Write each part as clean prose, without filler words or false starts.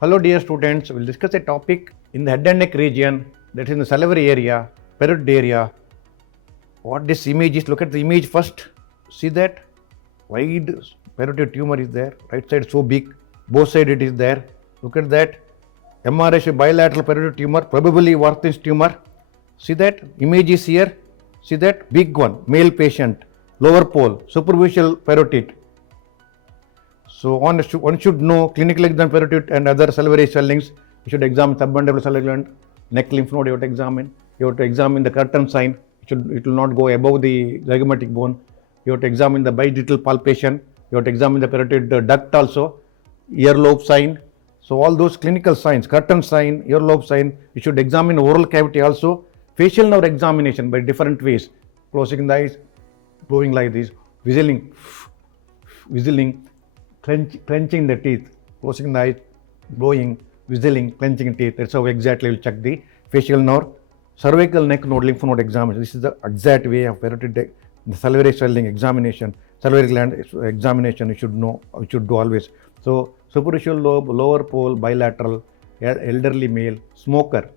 Hello dear students, we will discuss a topic in the head and neck region, that is in the salivary area, parotid area. What this image is, look at the image first. See that wide parotid tumor is there, right side so big, both side it is there. Look at that MRI bilateral parotid tumor, probably Warthin's tumor. See that image is here. See that big one, male patient, lower pole, superficial parotid. So one should know clinical exam parotid and other salivary swellings. You should examine submandibular salivary gland, neck lymph node. You have to examine. You have to examine the curtain sign. It will not go above the zygomatic bone. You have to examine the bidigital palpation. You have to examine the parotid duct also. Earlobe sign. So all those clinical signs, curtain sign, earlobe sign. You should examine oral cavity also. Facial nerve examination by different ways. Closing the eyes, blowing like this, whistling, clenching the teeth, closing the eyes, blowing, whistling, clenching teeth. That's how exactly we'll check the facial nerve. Cervical neck node, lymph node examination. This is the exact way of parotid, the salivary swelling examination, salivary gland examination. You should know, you should do always. So superficial lobe, lower pole, bilateral, elderly male, smoker.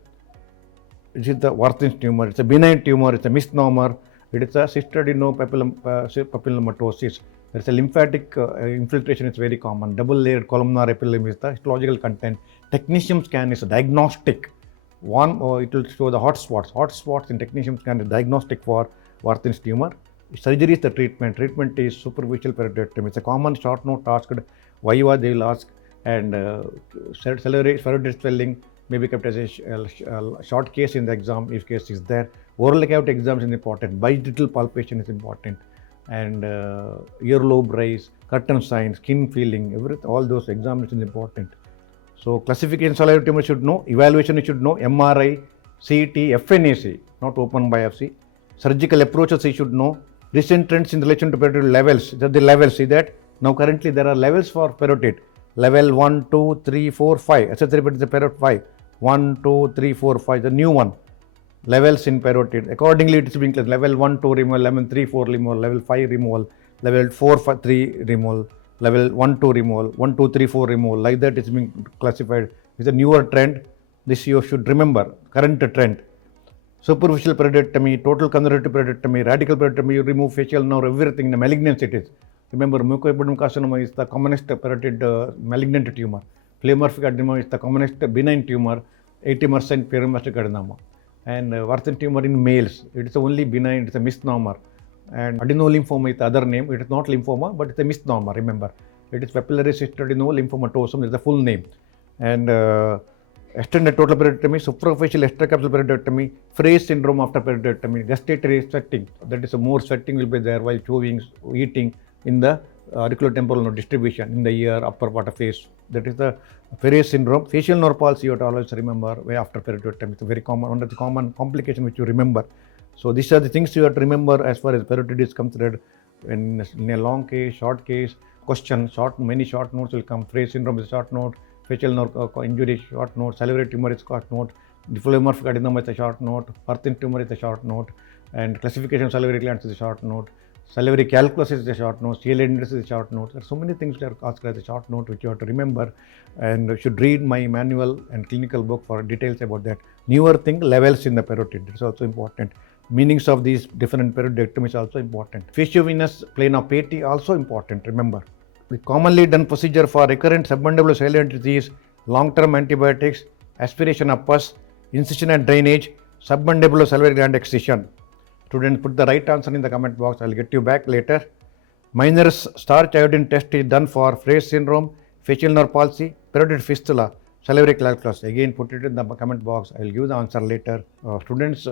This is the Warthin's tumor. It's a benign tumor. It's a misnomer. It is a cystadenopapulomatous. There is a lymphatic infiltration. It's very common. Double-layered columnar epithelium is the histological content. Technetium scan is a diagnostic. It will show the hot spots. Hot spots in technetium scan is diagnostic for Warthin's tumor. Surgery is the treatment. Treatment is superficial parotidectomy. It's a common short note asked. Viva they will ask, and salivary parotid swelling may be kept as a short case in the exam if case is there. Oral cavity exam is important. Bidigital palpation is important, and earlobe rise, curtain sign, skin feeling, all those examinations important. So classification salivary tumor should know, evaluation you should know, MRI, CT, FNAC, not open biopsy. Surgical approaches you should know. Recent trends in relation to parotid levels. The levels, see that now currently there are levels for parotid. Level 1, 2, 3, 4, 5. SRB is the parotid 5. 1, 2, 3, 4, 5. The new one. Levels in parotid. Accordingly, it is being classified. Level 1, 2 removal, level 3, 4 removal, level 5 removal, level 4, 5, 3 removal, level 1, 2 removal, 1, 2, 3, 4 removal. Like that, it's being classified. It's a newer trend. This you should remember. Current trend. Superficial parotidectomy, total conservative parotidectomy, radical parotidectomy, you remove facial nerve, everything. The malignancy it is. Remember, mucoepidermal carcinoma is the commonest parotid malignant tumor. Pleomorphic adenoma is the commonest benign tumor, 80% pleomorphic adenoma. And Warthin tumor in males, it is only benign, it is a misnomer. And adenolymphoma is the other name. It is not lymphoma, but it's a misnomer, remember. It is papillary cystadenolymphomatosis, is the full name. And extended total parotidectomy, superficial extracapsular parotidectomy, Frey's syndrome after parotidectomy, gustatory sweating, that is more sweating will be there while chewing, eating in the auriculotemporal nerve distribution in the ear, upper part of face. That is the Frey's syndrome. Facial nerve palsy you have to always remember way after parotidectomy. It's a very common, one of the common complications which you remember. So these are the things you have to remember as far as parotid is considered. In a long case, short case, question, many short notes will come. Frey's syndrome is a short note. Facial nerve injury is short note, salivary tumor is short note, pleomorphic adenoma is a short note, Warthin tumor is a short note, and classification of salivary glands is a short note, salivary calculus is a short note, CL index is a short note. There are so many things that are asked as a short note which you have to remember, and you should read my manual and clinical book for details about that. Newer thing, levels in the parotid, it's also important. Meanings of these different parotidectomies is also important. Faciovenous plane of Patey also important, remember. The commonly done procedure for recurrent submandibular salient disease, long-term antibiotics, aspiration of pus, incision and drainage, submandibular salivary gland excision. Students, put the right answer in the comment box. I'll get you back later. Minor starch iodine test is done for Frey's syndrome, facial nerve palsy, parotid fistula, salivary calculus. Again, put it in the comment box. I'll give the answer later. Students,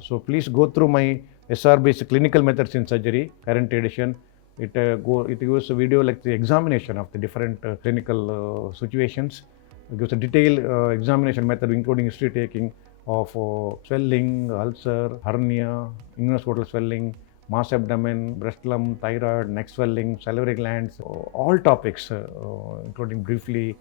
so please go through my SRB's clinical methods in surgery, current edition. It gives a video like the examination of the different clinical situations. It gives a detailed examination method including history taking of swelling, ulcer, hernia, immunoscrotal swelling, mass abdomen, breast lump, thyroid, neck swelling, salivary glands, all topics including briefly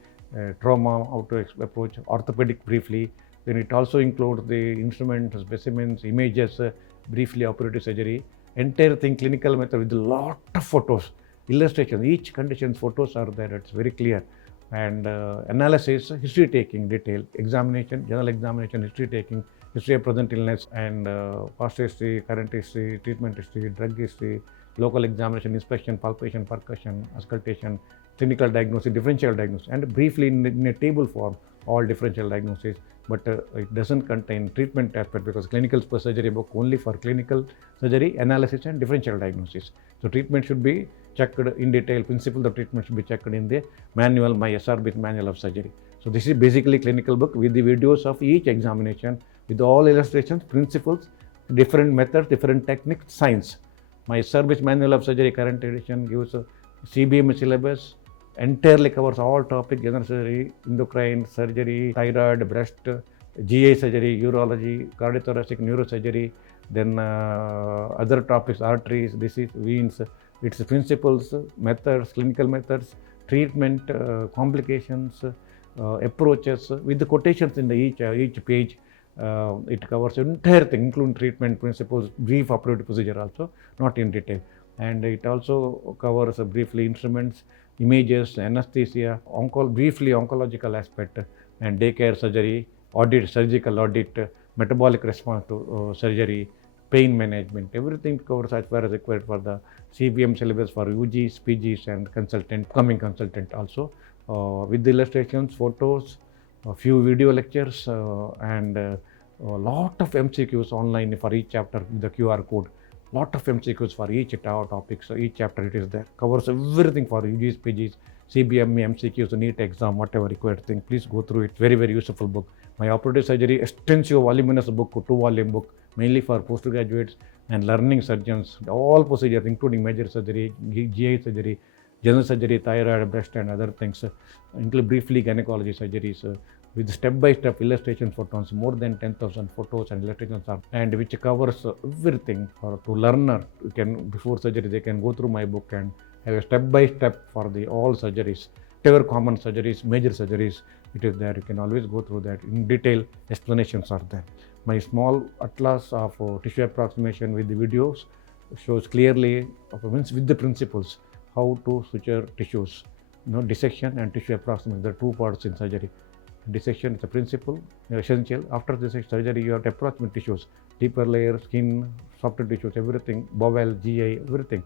trauma, how to approach orthopedic briefly. Then it also includes the instruments, specimens, images, briefly operative surgery. Entire thing clinical method with a lot of photos, illustrations, each condition photos are there, it's very clear. And analysis, history taking, detail, examination, general examination, history taking, history of present illness, and past history, current history, treatment history, drug history, local examination, inspection, palpation, percussion, auscultation, clinical diagnosis, differential diagnosis, and briefly in a table form all differential diagnosis. But it doesn't contain treatment aspect, because clinical surgery book only for clinical surgery, analysis, and differential diagnosis. So treatment should be checked in detail. Principles of treatment should be checked in the manual, my SRB manual of surgery. So this is basically clinical book with the videos of each examination, with all illustrations, principles, different methods, different techniques, science. My service manual of surgery current edition gives a CBM syllabus, entirely covers all topics: general surgery, endocrine surgery, thyroid, breast, GI surgery, urology, cardiothoracic, neurosurgery, then other topics: arteries, disease, veins, its principles, methods, clinical methods, treatment, complications, approaches, with the quotations in the each page. It covers entire thing, including treatment principles, brief operative procedure also, not in detail. And it also covers briefly instruments, images, anesthesia, briefly oncological aspect, and daycare surgery, audit, surgical audit, metabolic response to surgery, pain management. Everything covers as far as required for the CBM syllabus for UGs, PGs, and consultant, coming consultant also, with the illustrations, photos, a few video lectures, and a lot of MCQs online for each chapter with the QR code. Lot of MCQs for each topic, so each chapter it is there. Covers everything for UGs, PGs, CBM, MCQs, NEET exam, whatever required thing. Please go through it. Very, very useful book. My operative surgery, extensive voluminous book, 2-volume book, mainly for postgraduates and learning surgeons. All procedures, including major surgery, GI surgery, general surgery, thyroid, breast, and other things, include briefly gynecology surgeries, with step-by-step illustrations, photos, more than 10,000 photos and illustrations are, and which covers everything for to learner. You can, before surgery, they can go through my book and have a step-by-step for the all surgeries, whatever common surgeries, major surgeries, it is there. You can always go through that in detail. Explanations are there. My small atlas of tissue approximation with the videos shows clearly, with the principles, how to suture tissues. Dissection and tissue approximation, the two parts in surgery. Dissection is a principle, essential. After this surgery, you have to approximate tissues, deeper layer, skin, softer tissues, everything, bowel, GI, everything.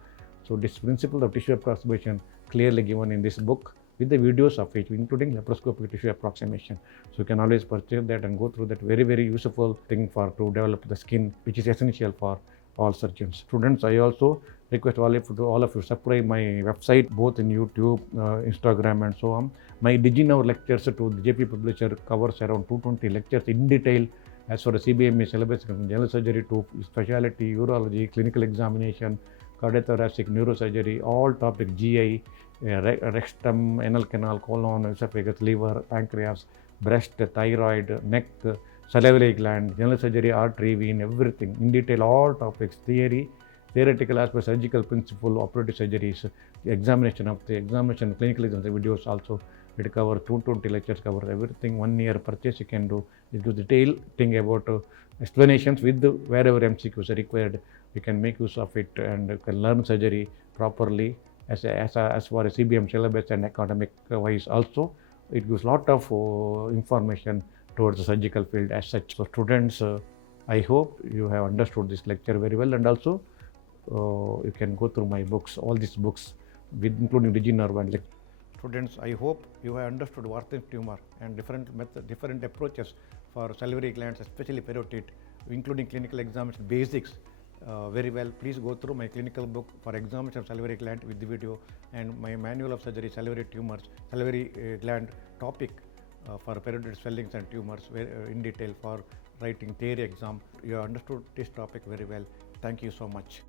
So this principle of tissue approximation clearly given in this book with the videos of it, including laparoscopic tissue approximation. So you can always purchase that and go through that. Very, very useful thing for to develop the skin, which is essential for all surgeons. Students, I also request all of you subscribe my website, both in YouTube, Instagram, and so on. My DigiNow lectures to the JP publisher covers around 220 lectures in detail as far as CBME syllabus, from general surgery to specialty, urology, clinical examination, cardiothoracic, neurosurgery, all topics, GI, rectum, anal canal, colon, esophagus, liver, pancreas, breast, thyroid, neck, salivary gland, general surgery, artery, vein, everything in detail, all topics, theoretical aspect, surgical principle, operative surgeries, the examination, clinical examination videos also. It covers 220 lectures, covers everything. 1 year purchase you can do. It gives detailed thing about explanations with wherever MCQs are required. You can make use of it and you can learn surgery properly as far as CBM syllabus and academic wise also. It gives lot of information towards the surgical field as such. So students, I hope you have understood this lecture very well, and also you can go through my books, all these books, with including DigiNow and lecture. Students, I hope you have understood Warthin tumor and different approaches for salivary glands, especially parotid, including clinical examination basics very well. Please go through my clinical book for examination of salivary gland with the video, and my manual of surgery, salivary tumors, salivary gland topic for parotid swellings and tumors in detail for writing theory exam. You have understood this topic very well. Thank you so much.